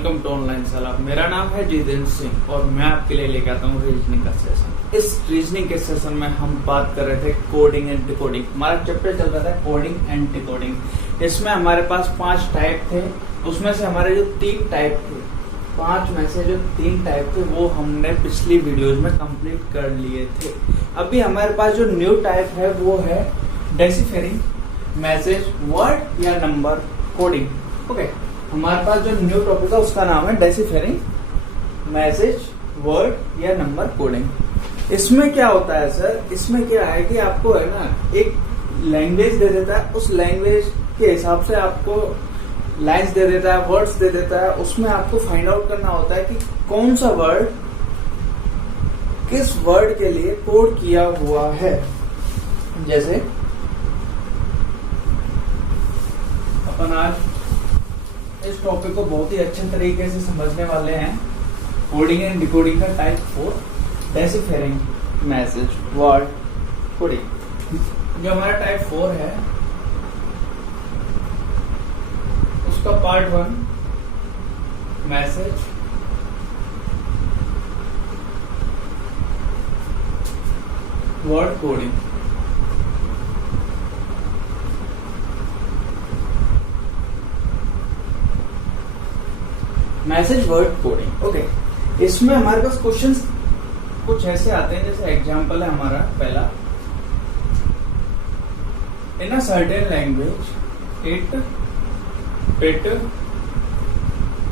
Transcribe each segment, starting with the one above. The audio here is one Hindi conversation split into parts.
वेलकम टू ऑनलाइन सलाह। मेरा नाम है जितेंद्र सिंह और मैं आपके लिए लेकर आता हूँ रीजनिंग का सेशन। इस रीजनिंग के सेशन में हम बात कर रहे थे कोडिंग एंड डिकोडिंग। हमारा चैप्टर चल रहा था कोडिंग एंड डिकोडिंग। इसमें हमारे पास 5 टाइप थे, उसमें से हमारे जो 3 टाइप थे, 5 में से जो 3 टाइप थे वो हमने पिछली वीडियोज में कंप्लीट कर लिए थे। अभी हमारे पास जो न्यू टाइप है वो है डेसिफरिंग मैसेज वर्ड या नंबर कोडिंग। ओके, हमारे पास जो न्यू टॉपिक है उसका नाम है डेसिफरिंग मैसेज वर्ड या नंबर कोडिंग। इसमें क्या होता है सर, इसमें क्या है कि आपको है ना एक लैंग्वेज दे देता है, उस लैंग्वेज के हिसाब से आपको लाइन्स दे देता है, वर्ड्स दे देता है। उसमें आपको फाइंड आउट करना होता है कि कौन सा वर्ड किस वर्ड के लिए कोड किया हुआ है। जैसे अपन आज इस टॉपिक को बहुत ही अच्छे तरीके से समझने वाले हैं। कोडिंग एंड डिकोडिंग का टाइप 4 डेसिफरिंग मैसेज वर्ड कोडिंग। जो हमारा टाइप 4 है उसका part 1 message word coding. Message word coding. Okay, इसमें हमारे पास क्वेश्चंस कुछ ऐसे आते हैं, जैसे एग्जांपल है हमारा पहला, in a certain language it pit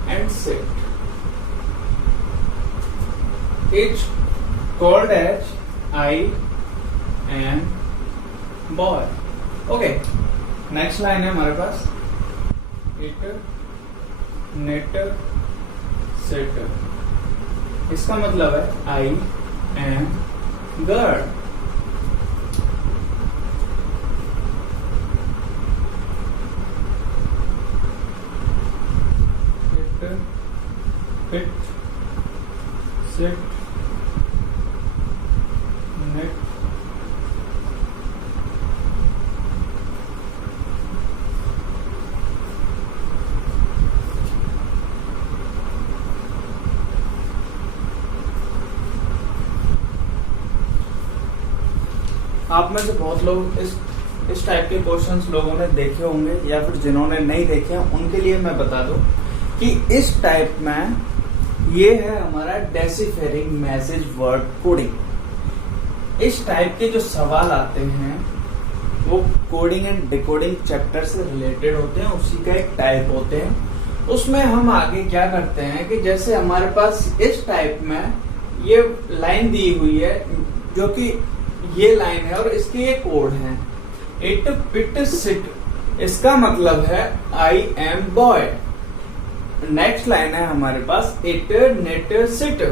and sit is called as I am boy. Okay, next line है हमारे पास इट नेट सेट। इसका मतलब है I am girl. It set net आप में से बहुत लोग इस टाइप के क्वेश्चंस लोगों ने देखे होंगे, या फिर जिन्होंने नहीं देखे उनके लिए मैं बता दूं कि इस टाइप में ये है हमारा डेसिफरिंग मैसेज वर्ड कोडिंग। इस टाइप के जो सवाल आते हैं वो कोडिंग एंड डिकोडिंग चैप्टर से रिलेटेड होते हैं, उसी का एक टाइप होते हैं। उसमें हम आगे क्या करते हैं कि जैसे हमारे पास इस टाइप में ये लाइन दी हुई है, जो कि ये लाइन है और इसके ये कोड है, इट पिट सिट। इसका मतलब है I am boy. Next line है हमारे पास it net sit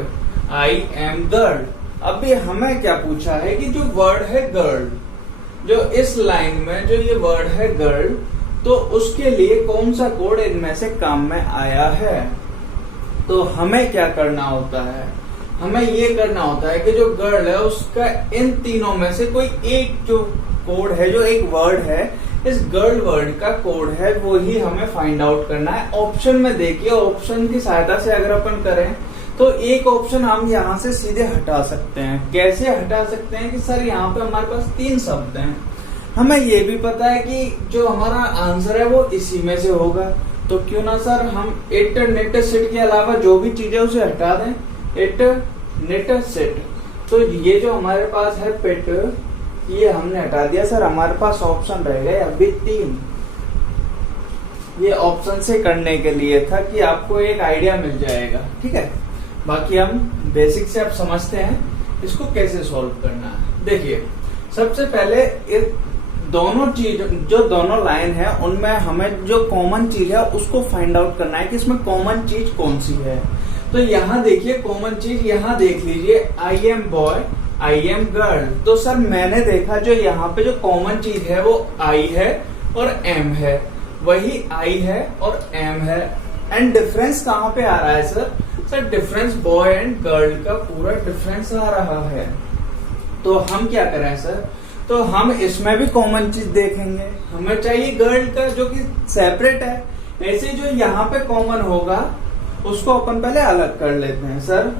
I am girl. अभी हमें क्या पूछा है कि जो वर्ड है गर्ल, जो इस लाइन में जो ये वर्ड है गर्ल, तो उसके लिए कौन सा कोड इनमें से काम में आया है। तो हमें क्या करना होता है, हमें ये करना होता है कि जो गर्ल है उसका इन तीनों में से कोई एक जो कोड है, जो एक वर्ड है, इस गर्ल वर्ड का कोड है, वो ही हमें फाइंड आउट करना है। ऑप्शन में देखिए, ऑप्शन की सहायता से अगर अपन करें तो एक ऑप्शन हम यहाँ से सीधे हटा सकते हैं। कैसे हटा सकते हैं कि सर यहाँ पे हमारे पास 3 शब्द हैं, हमें ये भी पता है कि जो हमारा आंसर है वो इसी में से होगा, तो क्यों ना सर हम इट नेट सिट के अलावा जो भी चीजें उसे हटा दें। इट नेट सेट, तो ये जो हमारे पास है पिट, ये हमने हटा दिया सर। हमारे पास ऑप्शन रह गए अभी 3। ये ऑप्शन से करने के लिए था कि आपको एक आइडिया मिल जाएगा, ठीक है। बाकी हम बेसिक से अब समझते हैं इसको कैसे सॉल्व करना है। देखिए, सबसे पहले दोनों चीज, जो दोनों लाइन है उनमें हमें जो कॉमन चीज है उसको फाइंड आउट करना है कि इसमें कॉमन चीज कौन सी है। तो यहाँ देखिए कॉमन चीज, यहाँ देख लीजिए आई am boy I am girl. तो सर मैंने देखा जो यहाँ पे जो कॉमन चीज है वो आई है और एम है, वही आई है और एम है। एंड डिफरेंस कहाँ पे आ रहा है sir? Sir difference boy and girl का पूरा डिफरेंस आ रहा है। तो हम क्या करें सर, तो हम इसमें भी कॉमन चीज देखेंगे। हमें चाहिए गर्ल का जो कि सेपरेट है। ऐसे जो यहाँ पे कॉमन होगा उसको अपन पहले अलग कर लेते हैं। सर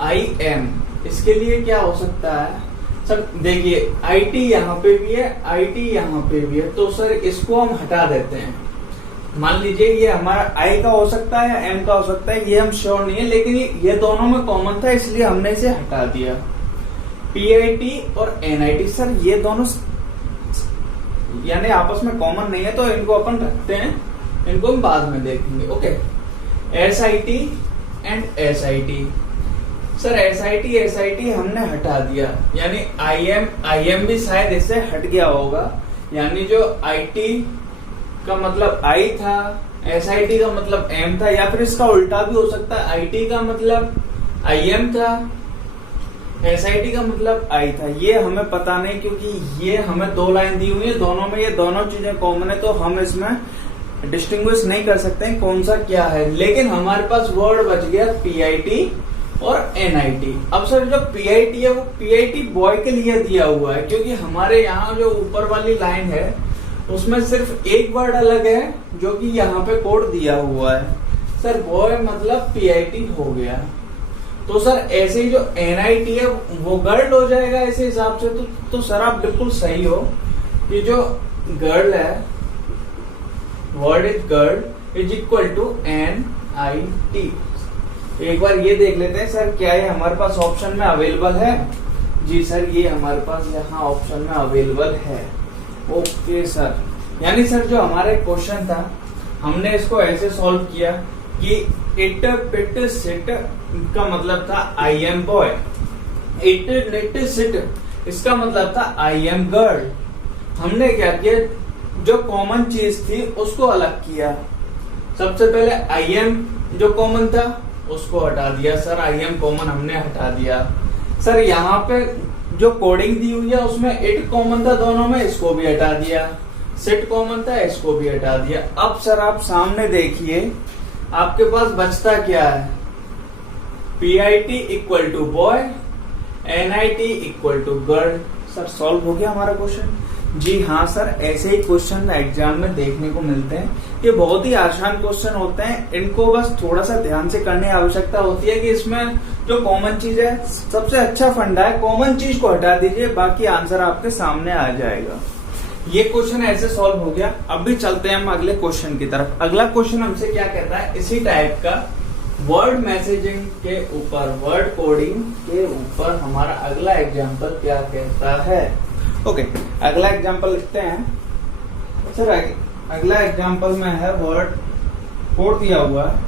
आई एम, इसके लिए क्या हो सकता है सर? देखिए IT यहाँ पे भी है, IT यहाँ पे भी है, तो सर इसको हम हटा देते हैं। मान लीजिए ये हमारा I का हो सकता है या M का हो सकता है, ये हम श्योर नहीं है, लेकिन ये दोनों में कॉमन था इसलिए हमने इसे हटा दिया। PIT और NIT सर ये दोनों यानी आपस में कॉमन नहीं है, तो इनको अपन रखते हैं, इनको हम बाद में देखेंगे। Okay, SIT and SIT। Sir SIT हमने हटा दिया, यानी IM भी शायद इससे हट गया होगा, यानी जो IT का मतलब I था, SIT का मतलब M था, या फिर इसका उल्टा भी हो सकता है, IT का मतलब IM था, SIT का मतलब I था। ये हमें पता नहीं, क्योंकि ये हमें दो लाइन दी हुई है, दोनों में ये दोनों चीजें कॉमन है, तो हम इसमें डिस्टिंग्विश नहीं कर सकते हैं कौन सा क्या है। लेकिन हमारे पास वर्ड बच गया PIT और NIT। अब सर जो PIT है वो PIT बॉय के लिए दिया हुआ है, क्योंकि हमारे यहाँ जो ऊपर वाली लाइन है उसमें सिर्फ एक वर्ड अलग है जो कि यहाँ पे कोड दिया हुआ है। सर बॉय मतलब PIT हो गया, तो सर ऐसे ही जो NIT है वो गर्ल हो जाएगा ऐसे हिसाब से। तो सर आप बिल्कुल सही हो कि जो गर्ल है, word is girl is equal to NIT। एक बार ये देख लेते हैं सर क्या ये हमारे पास ऑप्शन में अवेलेबल है। जी सर ये हमारे पास यहाँ ऑप्शन में अवेलेबल है। ओके सर, यानी सर जो हमारा क्वेश्चन था हमने इसको ऐसे सॉल्व किया कि इट पिट सिट का मतलब था I am boy, it nit sit इसका मतलब था I am गर्ल। हमने क्या किया, जो कॉमन चीज थी उसको अलग किया। सबसे पहले I am जो कॉमन था उसको हटा दिया। सर I am कॉमन हमने हटा दिया। सर यहाँ पे जो कोडिंग दी हुई है उसमें इट कॉमन था दोनों में, इसको भी हटा दिया। सिट कॉमन था, इसको भी हटा दिया। अब सर आप सामने देखिए आपके पास बचता क्या है, PIT equal to boy, NIT equal to girl. Sir solve हो गया हमारा क्वेश्चन। जी हाँ सर, ऐसे ही क्वेश्चन एग्जाम में देखने को मिलते हैं। ये बहुत ही आसान क्वेश्चन होते हैं, इनको बस थोड़ा सा ध्यान से करने की आवश्यकता होती है कि इसमें जो कॉमन चीज है, सबसे अच्छा फंडा है कॉमन चीज को हटा दीजिए, बाकी आंसर आपके सामने आ जाएगा। ये क्वेश्चन ऐसे सॉल्व हो गया। अब भी चलते हैं हम अगले क्वेश्चन की तरफ। अगला क्वेश्चन हमसे क्या कहता है, इसी टाइप का वर्ड मैसेजिंग के ऊपर, वर्ड कोडिंग के ऊपर हमारा अगला एग्जाम्पल क्या कहता है। ओके, अगला एग्जाम्पल लिखते हैं। सर अगला एग्जाम्पल में है वर्ड कोड दिया हुआ है,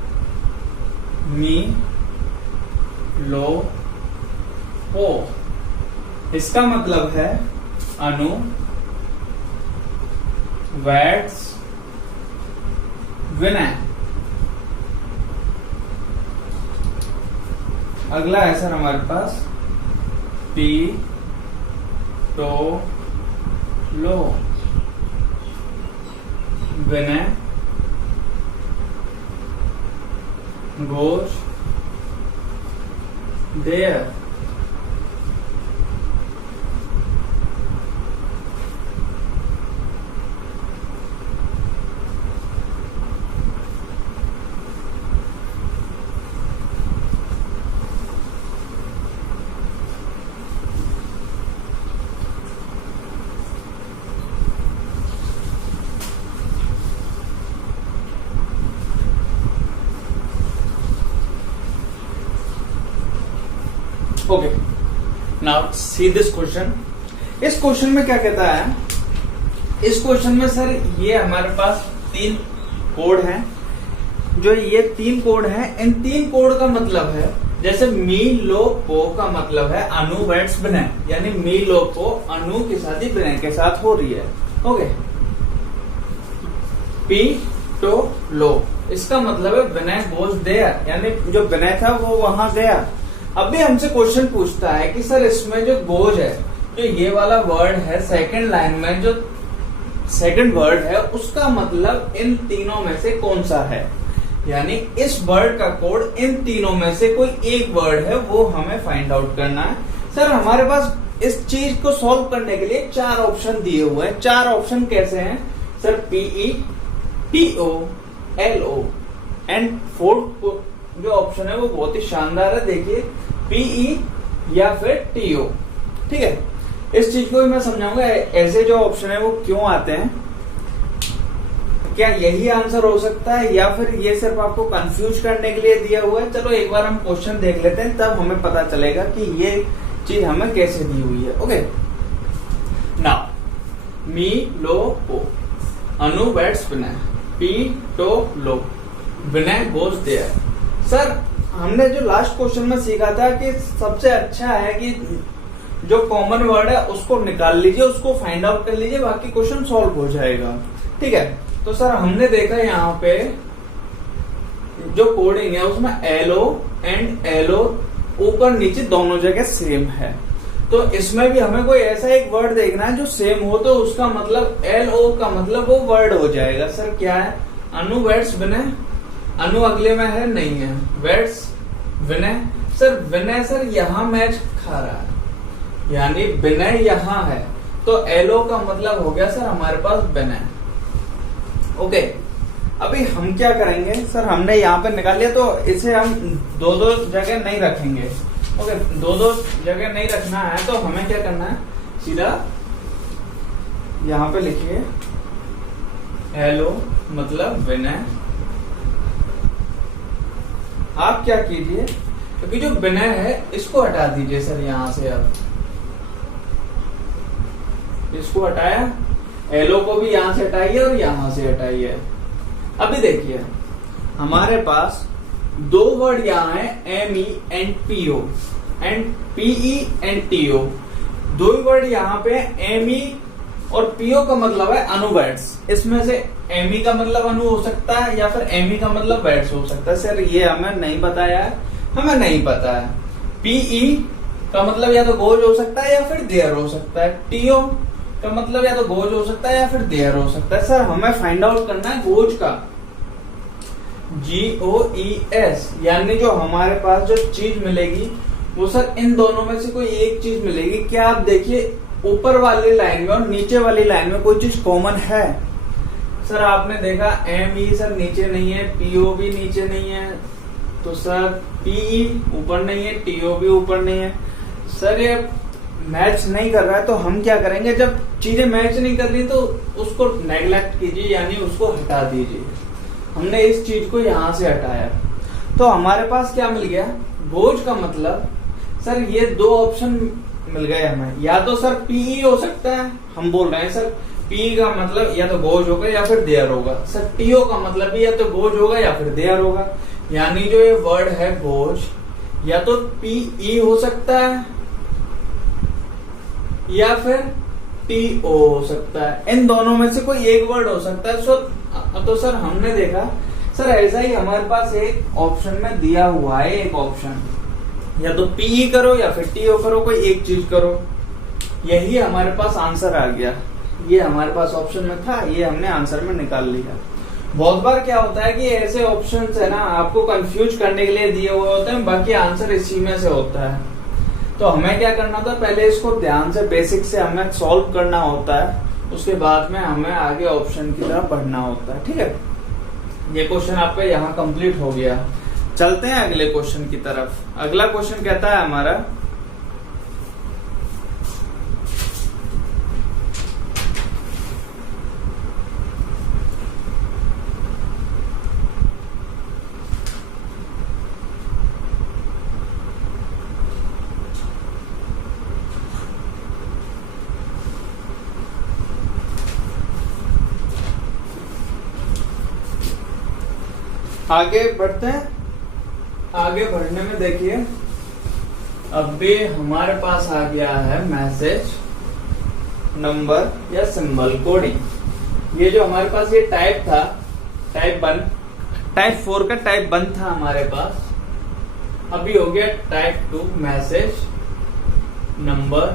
मी लो हो। इसका मतलब है अनु वैट्स विनय। अगला है सर हमारे पास पी तो लो विनय गोश there. Okay, now see this question. इस क्वेश्चन में क्या कहता है, इस क्वेश्चन में सर ये हमारे पास 3 कोड हैं। जो ये 3 कोड हैं, इन 3 कोड का मतलब है, जैसे मी लो पो का मतलब है अनु वैट्स विनय, यानी मी लो पो अनु की शादी विनय के साथ हो रही है। ओके, पी तो लो इसका मतलब है विनय गोज देयर, यानी जो विनय था वो वहां गया। अब भी हमसे क्वेश्चन पूछता है कि सर इसमें जो गोज है, जो ये वाला वर्ड है सेकंड लाइन में, जो सेकंड वर्ड है उसका मतलब इन तीनों में से कौन सा है, यानी इस वर्ड का कोड इन तीनों में से कोई एक वर्ड है, वो हमें फाइंड आउट करना है। सर हमारे पास इस चीज को सॉल्व करने के लिए 4 ऑप्शन दिए हुए हैं। 4 ऑप्शन कैसे हैं sir, PE, TO, LO, and fourth जो ऑप्शन है वो बहुत ही शानदार है, देखिए पीई या फिर टीओ। ठीक है, इस चीज को भी मैं समझाऊंगा ऐसे जो ऑप्शन है वो क्यों आते हैं, क्या यही आंसर हो सकता है या फिर ये सिर्फ आपको कंफ्यूज करने के लिए दिया हुआ है। चलो एक बार हम क्वेश्चन देख लेते हैं, तब हमें पता चलेगा कि ये चीज हमें कैसे दी हुई है। Okay, now me low O, Anu bats Vinay, P to low, Vinay goes there. Sir हमने जो लास्ट क्वेश्चन में सीखा था कि सबसे अच्छा है कि जो कॉमन वर्ड है उसको निकाल लीजिए, उसको फाइंड आउट कर लीजिए, बाकी क्वेश्चन सॉल्व हो जाएगा। ठीक है, तो सर हमने देखा यहाँ पे जो कोडिंग है उसमें एलओ एंड एलओ ऊपर नीचे दोनों जगह सेम है, तो इसमें भी हमें कोई ऐसा एक वर्ड देखना है जो सेम हो, तो उसका मतलब एलओ का मतलब वो वर्ड हो जाएगा। सर क्या है, अनु बैट्स विनय, अनु अगले में है नहीं है, बैट्स विनय। सर विनय सर यहाँ मैच खा रहा है, यानी विनय यहाँ है, तो एलओ का मतलब हो गया सर हमारे पास विनय। ओके, अभी हम क्या करेंगे, सर हमने यहाँ पे निकाल लिया तो इसे हम दो दो जगह नहीं रखेंगे। ओके, दो दो जगह नहीं रखना है, तो हमें क्या करना है, सीधा यहाँ पे लिखिए हेलो मतलब विनय। आप क्या कीजिए, क्योंकि जो विनय है इसको हटा दीजिए सर यहाँ से, अब इसको हटाया, एलो को भी यहां से हटाइए और यहां से हटाइए। अभी देखिए हमारे पास दो वर्ड यहाँ है, M E and PO and PE and TO. दो ही वर्ड यहाँ पे, एम ई और पीओ का मतलब है अनु बैट्स। इसमें से एम ई का मतलब अनु हो सकता है या फिर एम ई का मतलब बैट्स हो सकता है। सर ये हमें नहीं बताया है, हमें नहीं पता है। पीई का मतलब या तो गोज हो सकता है या फिर देयर हो सकता है। टीओ का मतलब या तो गोज हो सकता है या फिर देयर हो सकता है। सर हमें फाइंड आउट करना है गोज का, GOES, यानी जो हमारे पास जो चीज मिलेगी वो सर इन दोनों में से कोई एक चीज मिलेगी। क्या आप देखिए ऊपर वाली लाइन में और नीचे वाली लाइन में कोई चीज कॉमन है? सर आपने देखा ME सर नीचे नहीं है, PO भी नीचे नहीं है, तो सर PE ऊपर नहीं है, TO भी ऊपर नहीं है। सर ये मैच नहीं कर रहा है, तो हम क्या करेंगे, जब चीजें मैच नहीं कर रही तो उसको नेग्लेक्ट कीजिए, यानी उसको हटा दीजिए। हमने इस चीज को यहां से हटाया, तो हमारे पास क्या मिल गया, गोज का मतलब। सर ये दो ऑप्शन मिल गए हमें, या तो सर पीई हो सकता है, हम बोल रहे हैं सर पी का मतलब या तो गोज होगा या फिर देयर होगा। सर टीओ का मतलब भी या तो गोज होगा या फिर देयर होगा, यानी जो ये वर्ड है गोज या तो पीई हो सकता है या फिर टीओ हो सकता है। इन दोनों में से कोई एक वर्ड हो सकता है। तो सर हमने देखा सर ऐसा ही हमारे पास एक ऑप्शन में दिया हुआ है, एक ऑप्शन या तो पीई करो या फिर टीओ करो, कोई एक चीज करो। यही हमारे पास आंसर आ गया, ये हमारे पास ऑप्शन में था, ये हमने आंसर में निकाल लिया। बहुत बार क्या होता है कि ऐसे ऑप्शंस है ना आपको कंफ्यूज करने के लिए दिए हुए होते हैं, बाकी आंसर इसी में से होता है। तो हमें क्या करना था, पहले इसको ध्यान से बेसिक से हमें सॉल्व करना होता है, उसके बाद में हमें आगे ऑप्शन की तरफ बढ़ना होता है। ठीक है, ये क्वेश्चन आपका यहाँ कंप्लीट हो गया। चलते हैं अगले क्वेश्चन की तरफ। अगला क्वेश्चन कहता है हमारा, आगे बढ़ते हैं। आगे बढ़ने में देखिए अब भी हमारे पास आ गया है मैसेज नंबर या सिंबल कोडिंग। ये जो हमारे पास ये टाइप था, टाइप 4 का टाइप 1 था हमारे पास, अभी हो गया टाइप 2 मैसेज नंबर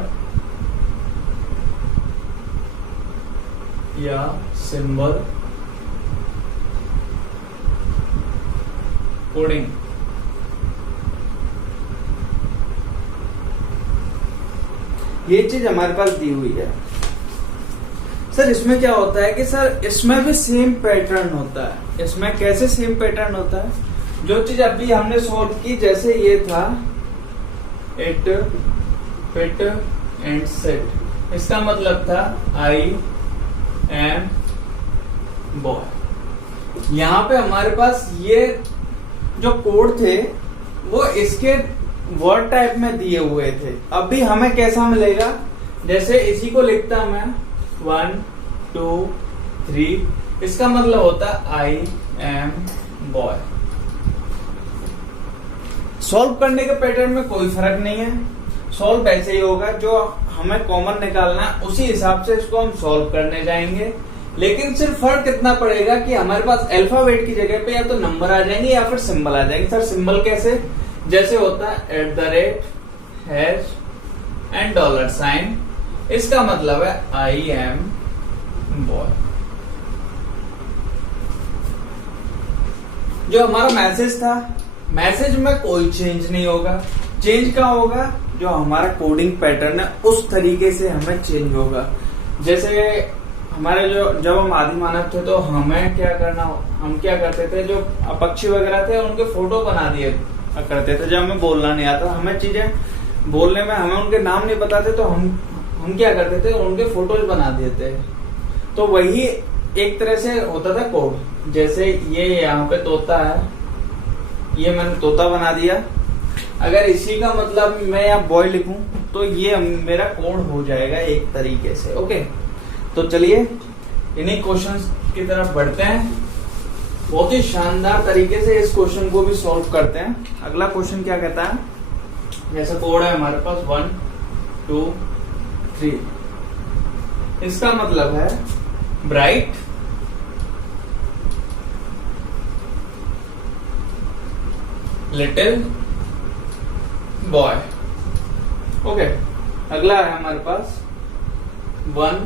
या सिंबल कोडिंग। ये चीज हमारे पास दी हुई है। सर इसमें क्या होता है कि सर इसमें भी सेम पैटर्न होता है। इसमें कैसे सेम पैटर्न होता है? जो चीज अभी हमने सॉल्व की, जैसे ये था इट फिट एंड सेट, इसका मतलब था आई एम बॉय। यहां पे हमारे पास ये जो कोड थे वो इसके वर्ड टाइप में दिए हुए थे। अभी हमें कैसा मिलेगा? जैसे इसी को लिखता मैं 1 2 3, इसका मतलब होता आई एम बॉय। सॉल्व करने के पैटर्न में कोई फर्क नहीं है, सॉल्व ऐसे ही होगा। जो हमें कॉमन निकालना है उसी हिसाब से इसको हम सॉल्व करने जाएंगे। लेकिन सिर्फ फर्क कितना पड़ेगा कि हमारे पास अल्फाबेट की जगह पे या तो नंबर आ जाएंगे या फिर सिंबल आ जाएंगे। सर सिंबल कैसे? जैसे होता है @ एंड $, इसका मतलब है आई एम बॉय। जो हमारा मैसेज था, मैसेज में कोई चेंज नहीं होगा। चेंज क्या होगा? जो हमारा कोडिंग पैटर्न है उस तरीके से हमें चेंज होगा। जैसे हमारे जब हम आदि मानव थे तो हमें क्या करना, हम क्या करते थे, जो पक्षी वगैरह थे उनके फोटो बना दिए करते थे। जब हमें बोलना नहीं आता, हमें चीजें बोलने में हमें उनके नाम नहीं पता थे, तो हम क्या करते थे, उनके फोटोज बना देते। तो वही एक तरह से होता था कोड। जैसे ये यहाँ पे तोता है, ये मैंने तोता बना दिया। अगर इसी का मतलब मैं यहाँ बॉय लिखूं तो ये मेरा कोड हो जाएगा एक तरीके से। ओके, तो चलिए इन्हीं क्वेश्चंस की तरफ बढ़ते हैं। बहुत ही शानदार तरीके से इस क्वेश्चन को भी सॉल्व करते हैं। अगला क्वेश्चन क्या कहता है? जैसा कोड है हमारे पास 1 2 3, इसका मतलब है ब्राइट लिटिल बॉय। ओके, अगला है हमारे पास 1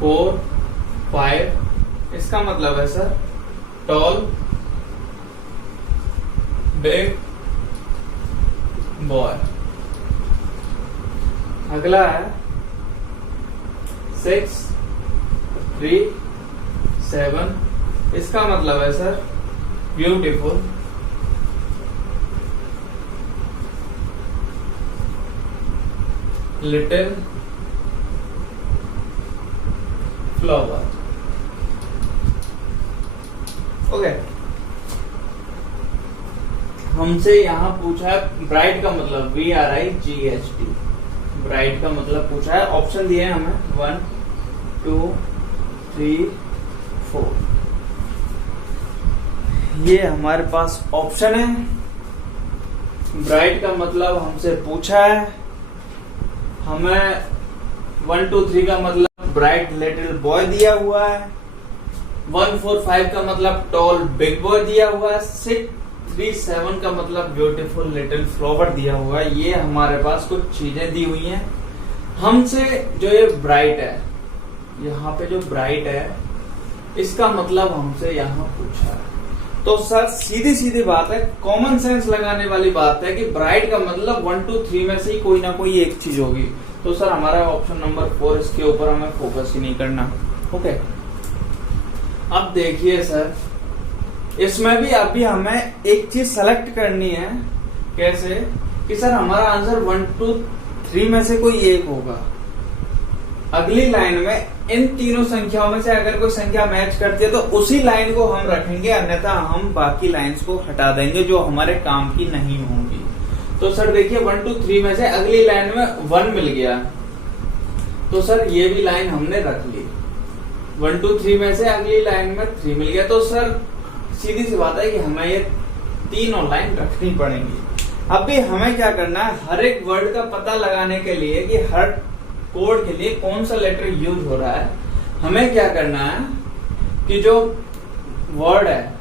4 5, इसका मतलब है सर टॉल बिग बॉय। अगला है 6 3 7, इसका मतलब है sir beautiful little flower. Okay, हमसे यहां पूछा है ब्राइट का मतलब BRIGHT, ब्राइट का मतलब पूछा है। ऑप्शन दिए हैं हमें 1 2 3 4, ये हमारे पास ऑप्शन है। ब्राइट का मतलब हमसे पूछा है, हमें 1 2 3 का मतलब ब्राइट लिटिल बॉय दिया हुआ है, 1 4 5 का मतलब टॉल बिग बॉय दिया हुआ है, 6 3 7 का मतलब ब्यूटीफुल लिटिल फ्लावर दिया हुआ है। ये हमारे पास कुछ चीजें दी हुई हैं। हमसे जो ये ब्राइट है, यहाँ पे जो ब्राइट है, इसका मतलब हमसे यहाँ पूछा है। तो सर सीधी सीधी बात है, कॉमन सेंस लगाने वाली बात है कि ब्राइट का मतलब 1 2 3 में से ही कोई ना कोई एक चीज होगी। तो सर हमारा ऑप्शन नंबर 4, इसके ऊपर हमें फोकस ही नहीं करना। ओके, अब देखिए सर, इसमें भी अभी हमें एक चीज सेलेक्ट करनी है। कैसे? कि सर हमारा आंसर 1 2 3 में से कोई एक होगा। अगली लाइन में इन तीनों संख्याओं में से अगर कोई संख्या मैच करती है तो उसी लाइन को हम रखेंगे, अन्यथा हम बाकी लाइंस को हटा देंगे जो हमारे काम की नहीं होंगी। तो सर देखिए 1 2 3 में से अगली लाइन में 1 मिल गया, तो सर ये भी लाइन हमने रख ली। 1 2 3 में से अगली लाइन में 3 मिल गया, तो सर सीधी सी बात है कि हमें ये तीनों लाइन रखनी पड़ेंगी। अब भी हमें क्या करना है, हर एक वर्ड का पता लगाने के लिए कि हर कोड के लिए कौन सा लेटर यूज हो रहा है, हमें क्या करना है कि जो वर्ड है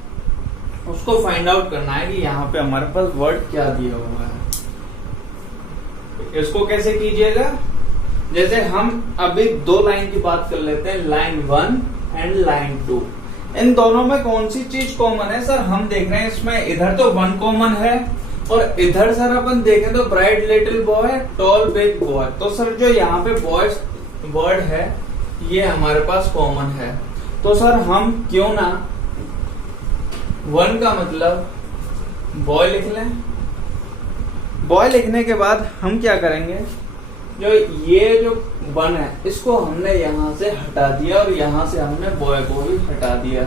उसको फाइंड आउट करना है कि यहाँ पे हमारे पास वर्ड क्या दिया हुआ है। इसको कैसे कीजिएगा? जैसे हम अभी 2 लाइन की बात कर लेते हैं, लाइन 1 एंड लाइन 2। इन दोनों में कौन सी चीज कॉमन है? सर हम देख रहे हैं इसमें इधर तो 1 कॉमन है और इधर सर अपन देखें तो bright little boy, tall big boy. तो सर जो यहाँ पे बॉय वर्ड है ये हमारे पास कॉमन है। तो सर हम क्यों ना 1 का मतलब बॉय लिख लें। बॉय लिखने के बाद हम क्या करेंगे, जो ये जो 1 है इसको हमने यहां से हटा दिया और यहां से हमने बॉय को भी हटा दिया।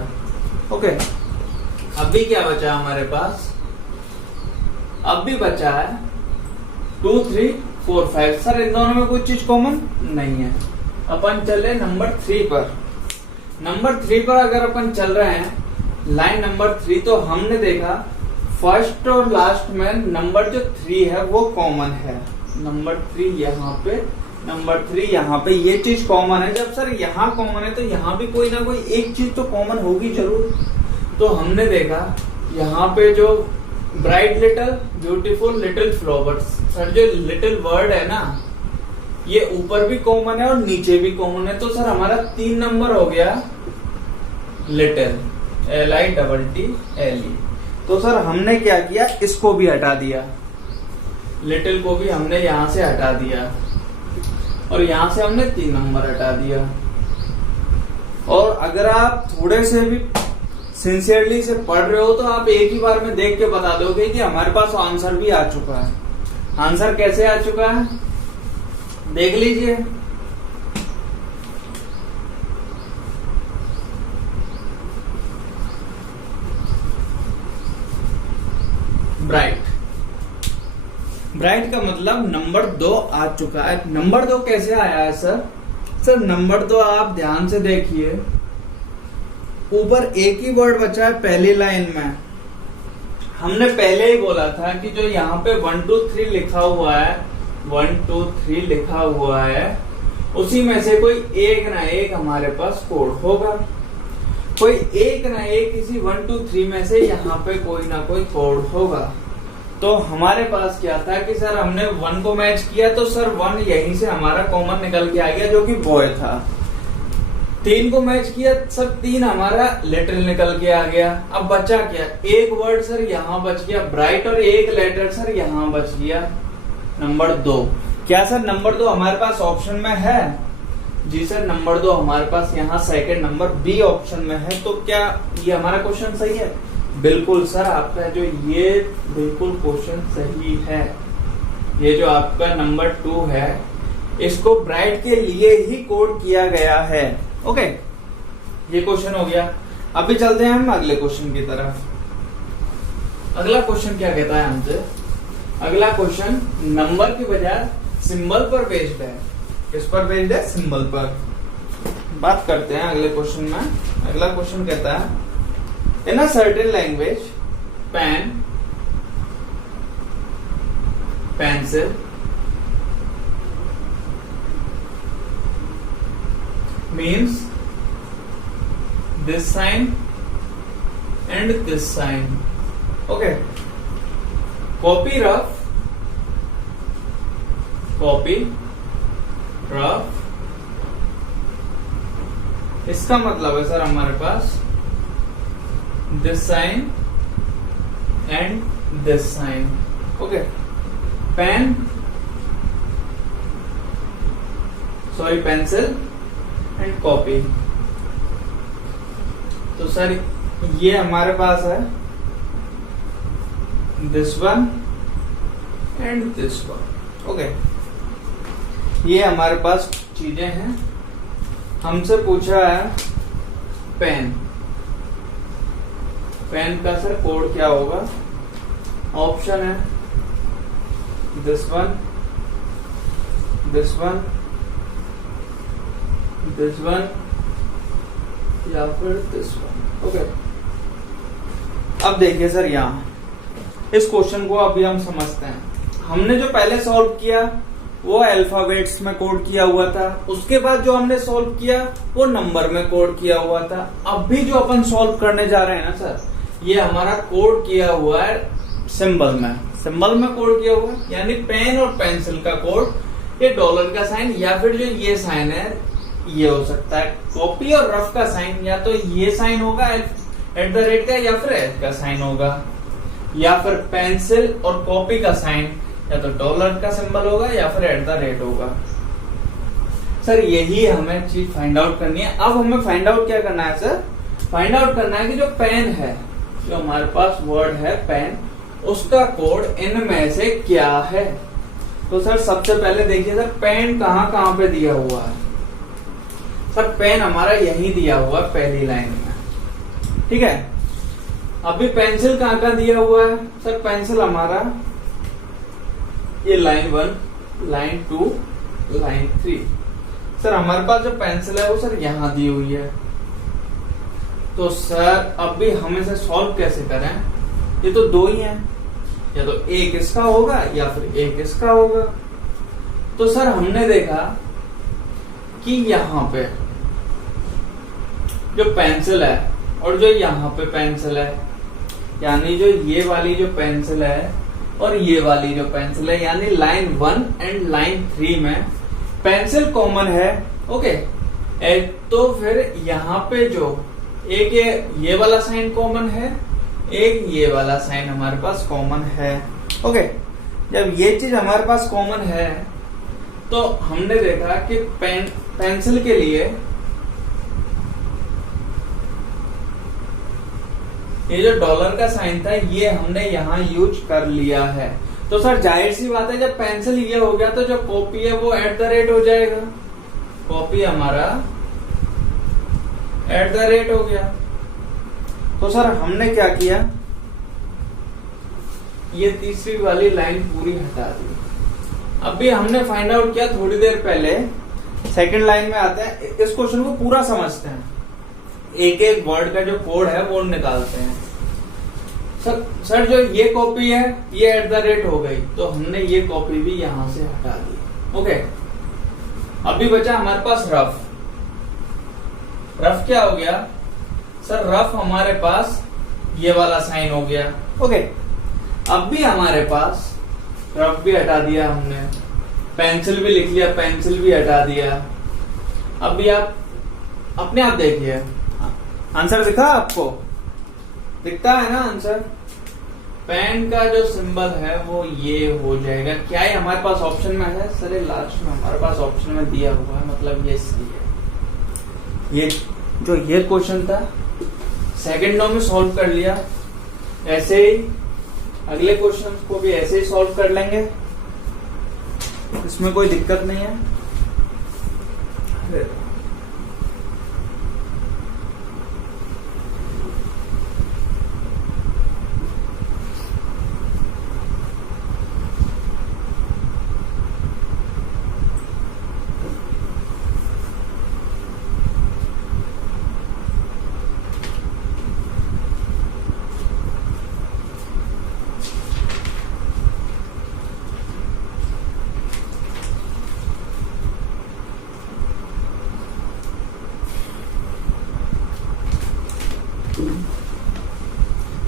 ओके, अभी क्या बचा हमारे पास, अब भी बचा है 2 3 4 5। सर इन दोनों में कोई चीज कॉमन नहीं है। अपन चले नंबर 3 पर। नंबर 3 पर अगर अपन चल रहे हैं लाइन नंबर 3, तो हमने देखा फर्स्ट और लास्ट में नंबर जो 3 है वो कॉमन है। नंबर 3 यहाँ पे, नंबर 3 यहाँ पे, ये चीज कॉमन है। जब सर यहाँ कॉमन है तो यहाँ भी कोई ना कोई एक चीज तो कॉमन होगी जरूर। तो हमने देखा यहाँ पे जो bright little, beautiful little flowers, sir जो लिटिल वर्ड है ना ये ऊपर भी कॉमन है और नीचे भी कॉमन है। तो सर हमारा 3 नंबर हो गया लिटिल, LITTLE। तो सर हमने क्या किया, इसको भी हटा दिया, लिटिल को भी हमने यहां से हटा दिया और यहां से हमने 3 नंबर हटा दिया। और अगर आप थोड़े से भी सिंसियरली से पढ़ रहे हो तो आप एक ही बार में देख के बता दोगे कि हमारे पास आंसर भी आ चुका है। आंसर कैसे आ चुका है देख लीजिए। ब्राइट, ब्राइट का मतलब नंबर 2 आ चुका है। नंबर 2 कैसे आया है सर? सर नंबर 2 आप ध्यान से देखिए, ऊपर एक ही वर्ड बचा है पहली लाइन में। हमने पहले ही बोला था कि जो यहाँ पे 1 2 3 लिखा हुआ है, 1 2 3 लिखा हुआ है, उसी में से कोई एक ना एक हमारे पास कोड होगा। कोई एक ना एक किसी 1 2 3 में से यहाँ पे कोई ना कोई कोड होगा। तो हमारे पास क्या था कि सर हमने 1 को मैच किया तो सर 1 यहीं से हमारा कॉमन निकल के आ गया जो कि बॉय था। 3 को मैच किया सर 3 हमारा लिटिल निकल के आ गया। अब बचा क्या, एक वर्ड सर यहाँ बच गया ब्राइट और एक लेटर सर यहाँ बच गया नंबर 2। क्या सर नंबर 2 हमारे पास ऑप्शन में है? जी सर नंबर 2 हमारे पास यहाँ सेकंड नंबर बी ऑप्शन में है। तो क्या ये हमारा क्वेश्चन सही है? बिल्कुल सर, आपका जो ये बिल्कुल क्वेश्चन सही है। ये जो आपका नंबर 2 है इसको ब्राइट के लिए ही कोड किया गया है। ओके, ये क्वेश्चन हो गया। अभी चलते हैं हम अगले क्वेश्चन की तरफ। अगला क्वेश्चन क्या कहता है हमसे? अगला क्वेश्चन नंबर की बजाय सिंबल पर बेस्ड है। किस पर बेस्ड है? सिंबल पर। बात करते हैं अगले क्वेश्चन में। अगला क्वेश्चन कहता है in a certain language pen, pencil, means this sign and this sign. Okay. Copy rough, copy rough. इसका मतलब है सर हमारे पास this sign and this sign. Okay. Pen, sorry, pencil and copy. तो सर ये हमारे पास है this one and this one. Okay, ये हमारे पास चीजें हैं। हमसे पूछा है पेन। पेन का सर कोड क्या होगा? ऑप्शन है this one, this one, this one या फिर दिस वन। ओके, अब देखिए सर यहाँ इस क्वेश्चन को अभी हम समझते हैं। हमने जो पहले सॉल्व किया वो अल्फाबेट्स में कोड किया हुआ था, उसके बाद जो हमने सॉल्व किया वो नंबर में कोड किया हुआ था। अब भी जो अपन सॉल्व करने जा रहे हैं ना सर, ये हमारा कोड किया हुआ है सिंबल में। सिंबल में कोड किया हुआ है यानी पेन और पेंसिल का कोड, ये डॉलर का साइन या फिर जो ये साइन है ये हो सकता है। कॉपी और रफ का साइन या तो ये साइन होगा @ का या फिर एच का साइन होगा, या फिर पेंसिल और कॉपी का साइन या तो डॉलर का सिंबल होगा या फिर @ होगा। सर यही हमें चीज फाइंड आउट करनी है। अब हमें फाइंड आउट क्या करना है सर, फाइंड आउट करना है कि जो पेन है, जो हमारे पास वर्ड है पेन, उसका कोड इनमें से क्या है। तो सर सबसे पहले देखिए सर पेन कहाँ पे दिया हुआ है। सर पेन हमारा यही दिया हुआ है पहली लाइन में, ठीक है। अभी पेंसिल कहाँ दिया हुआ है सर, पेंसिल हमारा ये लाइन 1, लाइन 2, लाइन 3। सर हमारे पास जो पेंसिल है वो सर यहां दी हुई है। तो सर अभी हम इसे सॉल्व कैसे करें, ये तो दो ही हैं, या तो एक इसका होगा या फिर एक इसका होगा। तो सर हमने देखा कि यहां पे जो पेंसिल है और जो यहाँ पे पेंसिल है, यानी जो ये वाली जो पेंसिल है और ये वाली जो पेंसिल है, यानी लाइन 1 एंड लाइन 3 में पेंसिल कॉमन है, ओके। तो फिर यहाँ पे जो एक ये वाला साइन कॉमन है, एक ये वाला साइन हमारे पास कॉमन है, ओके। जब ये चीज हमारे पास कॉमन है तो हमने देखा कि पेंसिल के लिए ये जो डॉलर का साइन था ये हमने यहाँ यूज कर लिया है। तो सर जाहिर सी बात है जब पेंसिल ये हो गया तो जो कॉपी है वो @ हो जाएगा, कॉपी हमारा @ हो गया। तो सर हमने क्या किया, ये तीसरी वाली लाइन पूरी हटा दी। अभी हमने फाइंड आउट किया थोड़ी देर पहले, सेकंड लाइन में आते हैं, इस क्वेश्चन को पूरा समझते हैं, एक एक वर्ड का जो कोड है वो निकालते हैं। सर जो ये कॉपी है ये @ हो गई, तो हमने ये कॉपी भी यहां से हटा दी, ओके। अभी बचा हमारे पास रफ। रफ क्या हो गया सर, रफ हमारे पास ये वाला साइन हो गया, ओके। अब भी हमारे पास रफ भी हटा दिया हमने, पेंसिल भी लिख लिया, पेंसिल भी हटा दिया। अभी आप अपने आप देखिए, आंसर दिखा आपको, दिखता है ना आंसर। पेन का जो सिंबल है वो ये हो जाएगा। क्या ये हमारे पास ऑप्शन में है सर, ये लास्ट में हमारे पास ऑप्शन में दिया हुआ है, मतलब ये सही है। ये जो ये क्वेश्चन था सेकंडों में सॉल्व कर लिया, ऐसे ही अगले क्वेश्चन को भी ऐसे ही सॉल्व कर लेंगे, इसमें कोई दिक्कत नहीं है।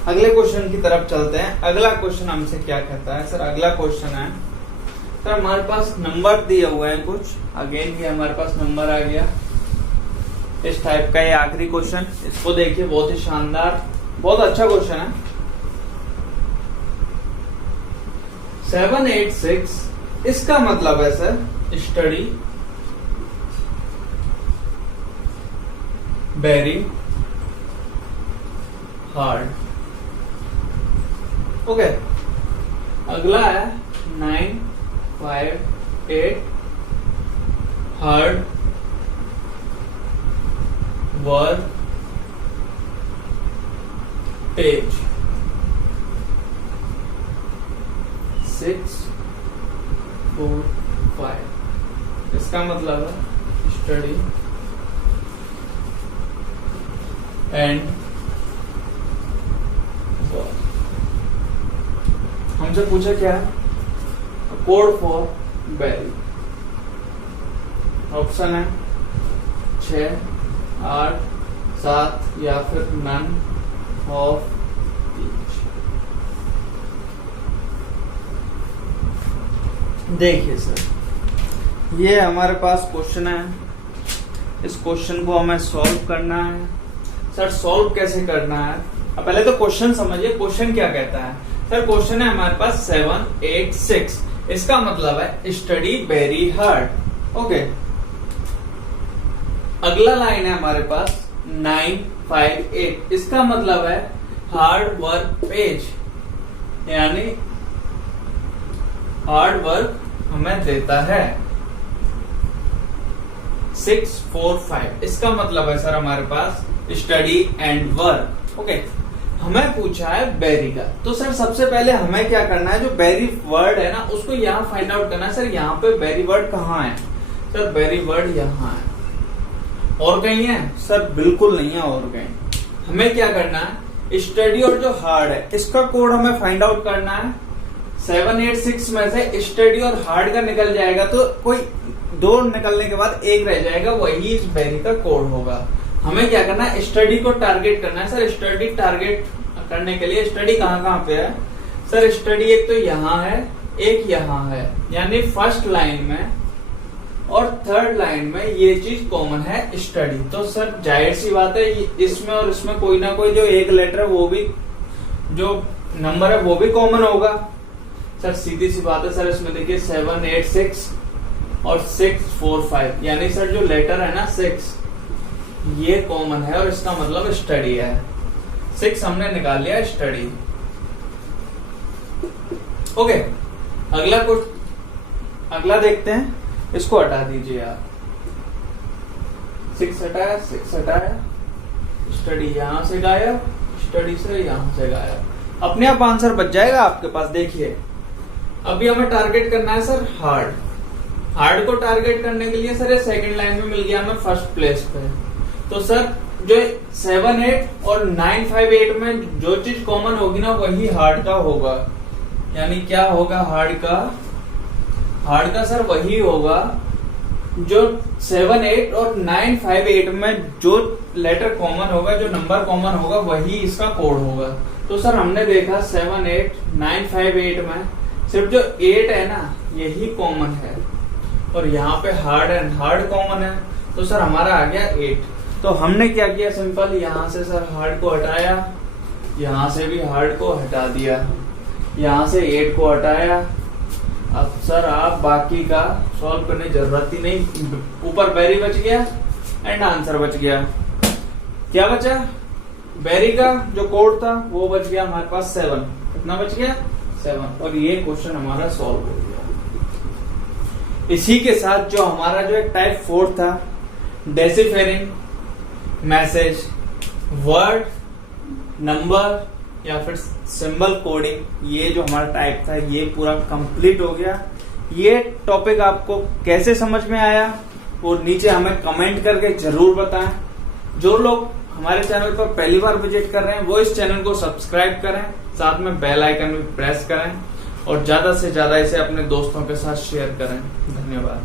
अगले क्वेश्चन की तरफ चलते हैं। अगला क्वेश्चन हमसे क्या कहता है सर, अगला क्वेश्चन है सर हमारे पास नंबर दिए हुए हैं कुछ, अगेन ये हमारे पास नंबर आ गया इस टाइप का। ये आखिरी क्वेश्चन, इसको देखिए, बहुत ही शानदार, बहुत अच्छा क्वेश्चन है। 786, इसका मतलब है sir study very hard, okay. अगला है 958 हार्ड वर्क पेज 645, इसका मतलब है स्टडी एंड वर्क। हमसे पूछा क्या है, कोड फॉर बेल। ऑप्शन है 6, 8, 7 या फिर नन ऑफ ईच। देखिए सर, ये हमारे पास क्वेश्चन है, इस क्वेश्चन को हमें सॉल्व करना है। सर सॉल्व कैसे करना है, अब पहले तो क्वेश्चन समझिए, क्वेश्चन क्या कहता है सर। क्वेश्चन है हमारे पास 786, इसका मतलब है स्टडी वेरी हार्ड, ओके। अगला लाइन है हमारे पास 958। इसका मतलब है हार्ड वर्क पेज, यानी हार्ड वर्क हमें देता है 645। इसका मतलब है सर हमारे पास स्टडी एंड वर्क। ओके, हमें पूछा है बेरी का, तो सर सबसे पहले हमें क्या करना है, जो बेरी वर्ड है ना उसको यहाँ फाइंड आउट करना है। सर यहाँ पे बेरी वर्ड कहाँ है? सर बेरी वर्ड यहाँ है, और कहीं है? सर बिल्कुल नहीं है और कहीं। हमें क्या करना है, स्टडी और जो हार्ड है इसका कोड हमें फाइंड आउट करना है। 786 में से स्टडी और हार्ड का निकल जाएगा तो कोई दो निकलने के बाद एक रह जाएगा, वही इस बेरी का कोड होगा। हमें क्या करना है, स्टडी को टारगेट करना है। सर स्टडी टारगेट करने के लिए स्टडी कहाँ पे है? सर स्टडी एक तो यहाँ है, एक यहाँ है, यानी फर्स्ट लाइन में और थर्ड लाइन में ये चीज कॉमन है स्टडी। तो सर जाहिर सी बात है इसमें और इसमें कोई ना कोई जो एक लेटर है वो भी, जो नंबर है वो भी कॉमन होगा। सर सीधी सी बात है सर, इसमें देखिए 786 और 645, यानी सर जो लेटर है ना 6 ये कॉमन है और इसका मतलब स्टडी है। 6 हमने निकाल लिया स्टडी। ओके, अगला देखते हैं, इसको हटा दीजिए आप। 6 हटाया, 6 हटाया, स्टडी यहां से गायब, स्टडी से यहां से गायब, अपने आप आंसर बच जाएगा आपके पास। देखिए अभी हमें टारगेट करना है सर हार्ड को टारगेट करने के लिए सर ये सेकंड लाइन में मिल गया हमें फर्स्ट प्लेस पे। तो सर जो 78 और 958 में जो चीज कॉमन होगी ना वही हार्ड का होगा, यानी क्या होगा हार्ड का सर वही होगा जो 78 और 958 में जो लेटर कॉमन होगा, जो नंबर कॉमन होगा वही इसका कोड होगा। तो सर हमने देखा 78 958 में सिर्फ जो 8 है ना यही कॉमन है, और यहाँ पे हार्ड कॉमन है, तो सर हमारा आ गया 8। तो हमने क्या किया, सिंपल यहाँ से सर हार्ड को हटाया, यहाँ से भी हार्ड को हटा दिया, यहाँ से 8 को हटाया। अब सर आप बाकी का सॉल्व करने की जरूरत ही नहीं, ऊपर बेरी बच गया एंड आंसर बच गया। क्या बचा? बेरी का जो कोड था वो बच गया हमारे पास 7। कितना बच गया? 7। और ये क्वेश्चन हमारा सॉल्व हो गया। इसी के साथ जो हमारा जो एक टाइप 4 था, डेसिफरिंग मैसेज, वर्ड, नंबर या फिर सिंबल कोडिंग, ये जो हमारा टाइप था ये पूरा कंप्लीट हो गया। ये टॉपिक आपको कैसे समझ में आया वो नीचे हमें कमेंट करके जरूर बताएं। जो लोग हमारे चैनल पर पहली बार विजिट कर रहे हैं वो इस चैनल को सब्सक्राइब करें, साथ में बेल आइकन भी प्रेस करें और ज्यादा से ज्यादा इसे अपने दोस्तों के साथ शेयर करें। धन्यवाद।